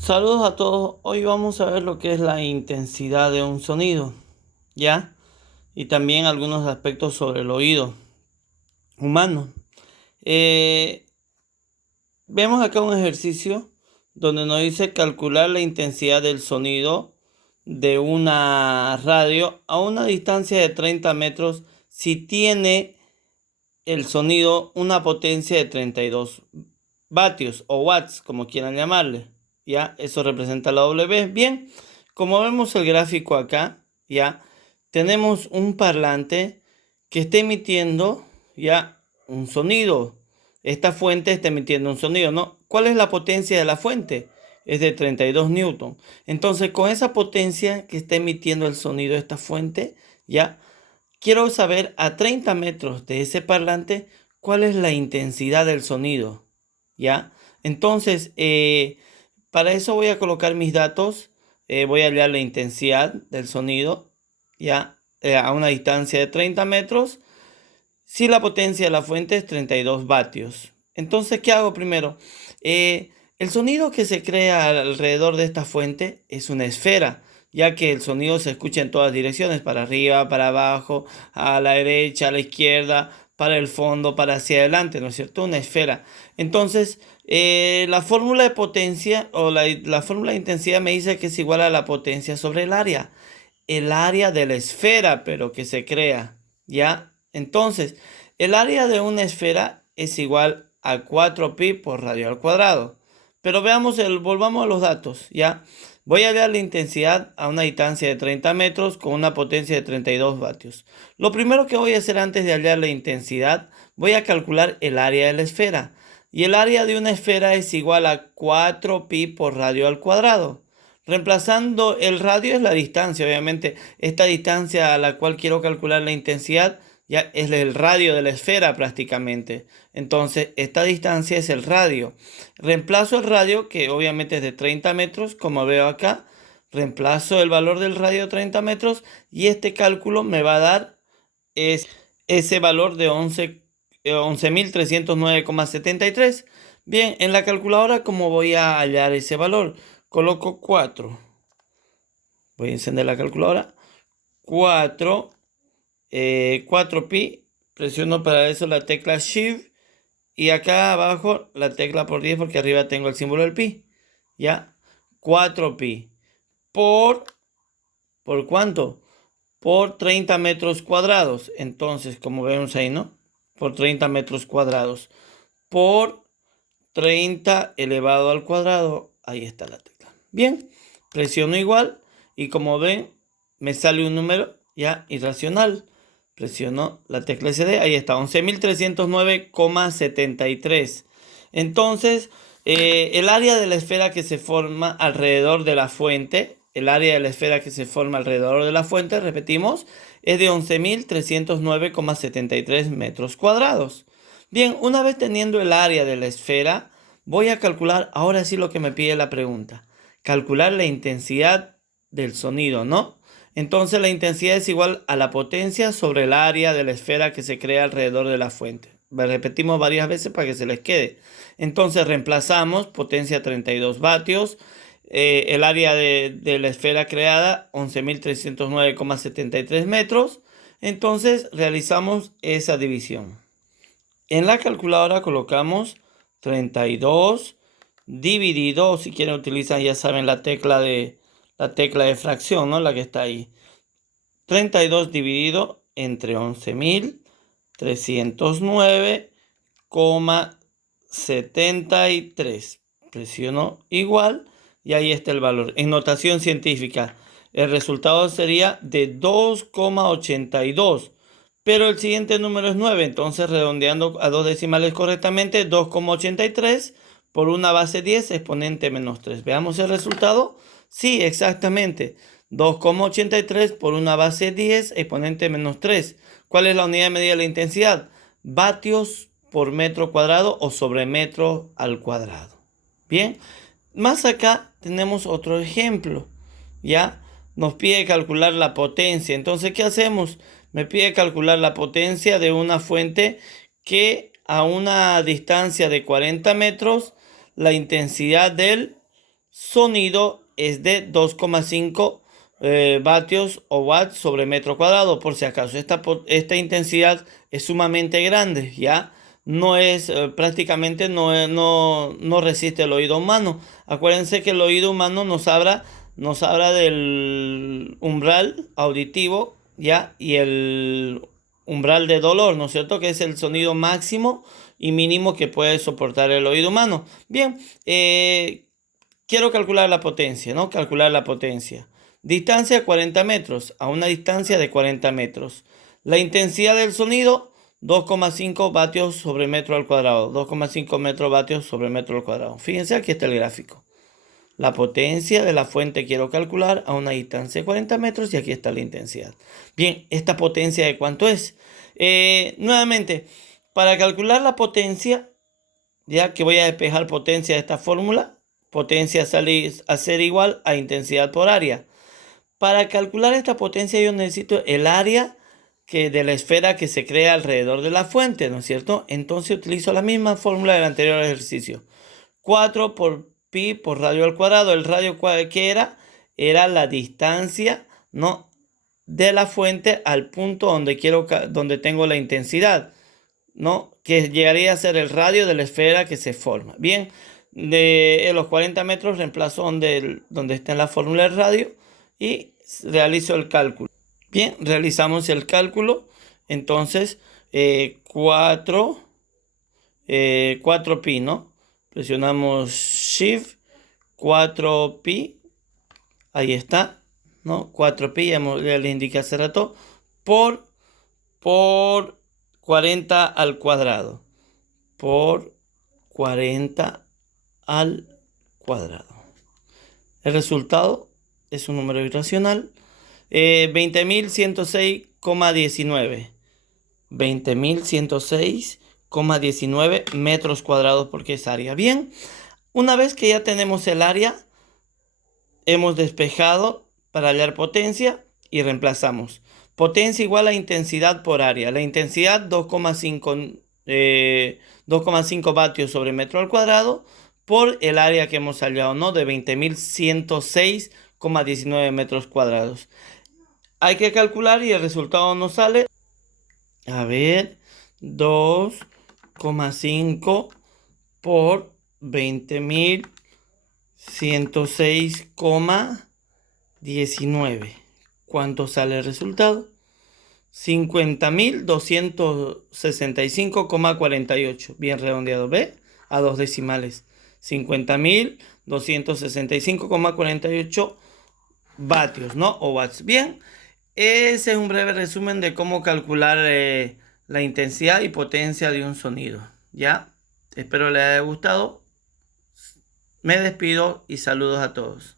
Saludos a todos. Hoy vamos a ver lo que es la intensidad de un sonido, ¿ya? Y también algunos aspectos sobre el oído humano. Eh, Vemos acá un ejercicio donde nos dice calcular la intensidad del sonido de una radio a una distancia de 30 metros si tiene el sonido una potencia de 32 vatios o watts, como quieran llamarle. ¿Ya? Eso representa la W. Bien, como vemos el gráfico acá, ¿ya? Tenemos un parlante que está emitiendo, ¿ya? Un sonido. Esta fuente está emitiendo un sonido, ¿no? ¿Cuál es la potencia de la fuente? Es de 32 newton. Entonces, con esa potencia que está emitiendo el sonido esta fuente, ¿ya? Quiero saber a 30 metros de ese parlante cuál es la intensidad del sonido, ¿ya? Entonces, para eso voy a colocar mis datos, voy a hallar la intensidad del sonido, ¿ya? A una distancia de 30 metros, si la potencia de la fuente es 32 vatios. Entonces, ¿qué hago primero? El sonido que se crea alrededor de esta fuente es una esfera, ya que el sonido se escucha en todas direcciones, para arriba, para abajo, a la derecha, a la izquierda, para el fondo, para hacia adelante, ¿no es cierto? Una esfera. Entonces, la fórmula de potencia o la fórmula de intensidad me dice que es igual a la potencia sobre el área de la esfera, pero que se crea, ¿ya? Entonces, el área de una esfera es igual a 4pi por radio al cuadrado. Pero volvamos a los datos, ¿ya? Voy a dar la intensidad a una distancia de 30 metros con una potencia de 32 vatios. Lo primero que voy a hacer antes de hallar la intensidad, voy a calcular el área de la esfera. Y el área de una esfera es igual a 4pi por radio al cuadrado. Reemplazando el radio es la distancia, obviamente. Esta distancia a la cual quiero calcular la intensidad ya es el radio de la esfera prácticamente. Entonces, esta distancia es el radio. Reemplazo el radio, que obviamente es de 30 metros, como veo acá. Reemplazo el valor del radio 30 metros y este cálculo me va a dar ese valor de 11.309,73. Bien, en la calculadora, ¿cómo voy a hallar ese valor? Coloco 4. Voy a encender la calculadora. 4, 4pi. Presiono para eso la tecla Shift. Y acá abajo la tecla por 10 porque arriba tengo el símbolo del pi. ¿Ya? 4pi. ¿Por cuánto? Por 30 metros cuadrados. Entonces, como vemos ahí, ¿no? Por 30 metros cuadrados. Por 30 elevado al cuadrado. Ahí está la tecla. Bien, presiono igual y como ven me sale un número ya irracional. Presiono la tecla SD, ahí está, 11.309,73. Entonces, el área de la esfera que se forma alrededor de la fuente, repetimos, es de 11.309,73 metros cuadrados. Bien, una vez teniendo el área de la esfera, voy a calcular, ahora sí lo que me pide la pregunta, calcular la intensidad del sonido, ¿no? Entonces la intensidad es igual a la potencia sobre el área de la esfera que se crea alrededor de la fuente. Repetimos varias veces para que se les quede. Entonces reemplazamos potencia 32 vatios, el área de la esfera creada 11.309,73 metros. Entonces realizamos esa división. En la calculadora colocamos 32 dividido, si quieren utilizan, ya saben, la tecla de fracción, ¿no? La que está ahí. 32 dividido entre 11.309,73. Presiono igual y ahí está el valor. En notación científica, el resultado sería de 2,82. Pero el siguiente número es 9, entonces redondeando a dos decimales correctamente, 2,83 por una base 10 exponente menos 3. Veamos el resultado. Sí, exactamente. 2,83 por una base 10 exponente menos 3. ¿Cuál es la unidad de medida de la intensidad? Vatios por metro cuadrado o sobre metro al cuadrado. Bien, más acá tenemos otro ejemplo. ¿Ya? Nos pide calcular la potencia. Entonces, ¿qué hacemos? Me pide calcular la potencia de una fuente que a una distancia de 40 metros, la intensidad del sonido es de 2,5 vatios o watts sobre metro cuadrado. Por si acaso, esta intensidad es sumamente grande, ¿ya? No es, prácticamente no resiste el oído humano. Acuérdense que el oído humano nos habla del umbral auditivo, ¿ya? Y el umbral de dolor, ¿no es cierto? Que es el sonido máximo y mínimo que puede soportar el oído humano. Bien, quiero calcular la potencia, ¿no? Calcular la potencia. Distancia 40 metros, a una distancia de 40 metros. La intensidad del sonido, 2,5 vatios sobre metro al cuadrado. 2,5 vatios sobre metro al cuadrado. Fíjense, aquí está el gráfico. La potencia de la fuente quiero calcular a una distancia de 40 metros y aquí está la intensidad. Bien, ¿esta potencia de cuánto es? Nuevamente, para calcular la potencia, ya que voy a despejar potencia de esta fórmula, potencia sale a ser igual a intensidad por área. Para calcular esta potencia yo necesito el área de la esfera que se crea alrededor de la fuente, ¿no es cierto? Entonces utilizo la misma fórmula del anterior ejercicio. 4 por pi por radio al cuadrado. El radio, ¿qué era? Era la distancia, ¿no?, de la fuente al punto donde tengo la intensidad, ¿no?, que llegaría a ser el radio de la esfera que se forma. Bien, de los 40 metros reemplazo donde está en la fórmula del radio y realizo el cálculo. Bien, realizamos el cálculo. Entonces, 4 pi, ¿no? Presionamos Shift, 4 pi. Ahí está, ¿no? 4 pi, ya le indiqué hace rato, por 40 al cuadrado. Por 40 al cuadrado. El resultado es un número irracional. 20.106,19. 20.106,19 metros cuadrados porque es área. Bien, una vez que ya tenemos el área, hemos despejado para hallar potencia y reemplazamos. Potencia igual a intensidad por área. La intensidad 2,5 vatios sobre metro al cuadrado por el área que hemos hallado, ¿no? De 20.106,19 metros cuadrados. Hay que calcular y el resultado nos sale, a ver, 2,5 por 20.106,19. ¿Cuánto sale el resultado? 50.265,48. Bien redondeado, ¿ve? A dos decimales. 50.265,48 vatios, ¿no? O watts. Bien, ese es un breve resumen de cómo calcular la intensidad y potencia de un sonido. ¿Ya? Espero les haya gustado. Me despido y saludos a todos.